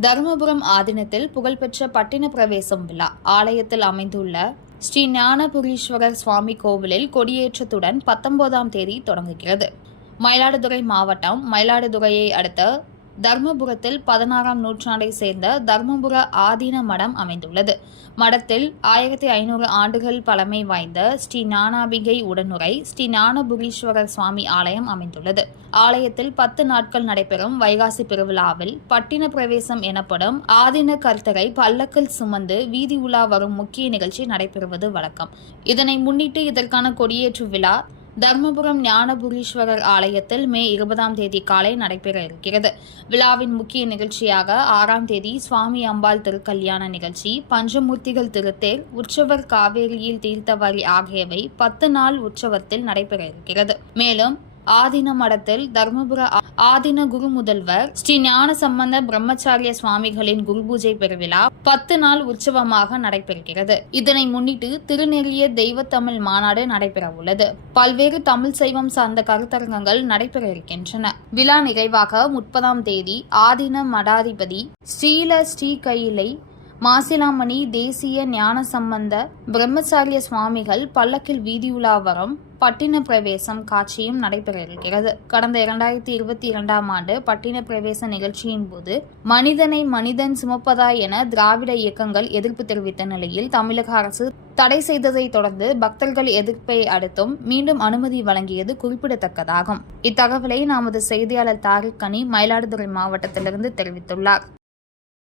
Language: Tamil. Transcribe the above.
தருமபுரம் ஆதீனத்தில் புகழ்பெற்ற பட்டின பிரவேசம் விழா. ஆலயத்தில் அமைந்துள்ள ஸ்ரீ ஞானபுரீஸ்வரர் சுவாமி கோவிலில் கொடியேற்றத்துடன் பத்தொன்பதாம் தேதி தொடங்குகிறது. மயிலாடுதுறை மாவட்டம் மயிலாடுதுறையை அடுத்த தர்மபுரத்தில் பதினாறாம் நூற்றாண்டை சேர்ந்த தர்மபுர ஆதீன மடம் அமைந்துள்ளது. மடத்தில் ஆயிரத்தி ஐநூறு ஆண்டுகள் பழமை வாய்ந்த ஸ்ரீ ஞானாபிகை உடனுரை ஸ்ரீ ஞானபுரீஸ்வரர் சுவாமி ஆலயம் அமைந்துள்ளது. ஆலயத்தில் பத்து நாட்கள் நடைபெறும் வைகாசி பெருவிழாவில் பட்டின பிரவேசம் எனப்படும் ஆதீன கர்த்தரை பல்லக்கில் சுமந்து வீதி உலா வரும் முக்கிய நிகழ்ச்சி நடைபெறுவது வழக்கம். இதனை முன்னிட்டு இதற்கான கொடியேற்று விழா தர்மபுரம் ஞானபுரீஸ்வரர் ஆலயத்தில் மே இருபதாம் தேதி காலை நடைபெற இருக்கிறது. விழாவின் முக்கிய நிகழ்ச்சியாக ஆறாம் தேதி சுவாமி அம்பாள் திருக்கல்யாண நிகழ்ச்சி பஞ்சமூர்த்திகள் திருத்தேர் உற்சவர் காவேரியில் தீர்த்தவரி ஆகியவை பத்து நாள் உற்சவத்தில் நடைபெற இருக்கிறது. மேலும் ஆதின மடத்தில் தர்மபுர ஆதின குரு முதல்வர் ஸ்ரீ ஞான சம்பந்த பிரம்மச்சாரிய சுவாமிகளின் குரு பூஜை பெருவிழா பத்து நாள் உற்சவமாக நடைபெறுகிறது. இதனை முன்னிட்டு திருநெறிய தெய்வத்தமிழ் மாநாடு நடைபெற உள்ளது பல்வேறு தமிழ் சைவம் சார்ந்த கருத்தரங்கங்கள் நடைபெற இருக்கின்றன. விழா நிறைவாக முப்பதாம் தேதி ஆதின மடாதிபதி ஸ்ரீல ஸ்ரீ கையிலை மாசிலாமணி தேசிய ஞான சம்பந்த பிரம்மச்சாரிய சுவாமிகள் பல்லக்கில் வீதியுலாவரம் பட்டின பிரவேசம் காட்சியும் நடைபெற இருக்கிறது கடந்த இரண்டாயிரத்தி இருபத்தி இரண்டாம் ஆண்டு பட்டின பிரவேச நிகழ்ச்சியின் போது மனிதனை மனிதன் சுமப்பதா என திராவிட இயக்கங்கள் எதிர்ப்பு தெரிவித்த நிலையில் தமிழக அரசு தடை செய்ததை தொடர்ந்து பக்தர்கள் எதிர்ப்பை அடுத்தும் மீண்டும் அனுமதி வழங்கியது குறிப்பிடத்தக்கதாகும். இத்தகவலை நமது செய்தியாளர் தாரிக் கனி மயிலாடுதுறை மாவட்டத்திலிருந்து தெரிவித்துள்ளார்.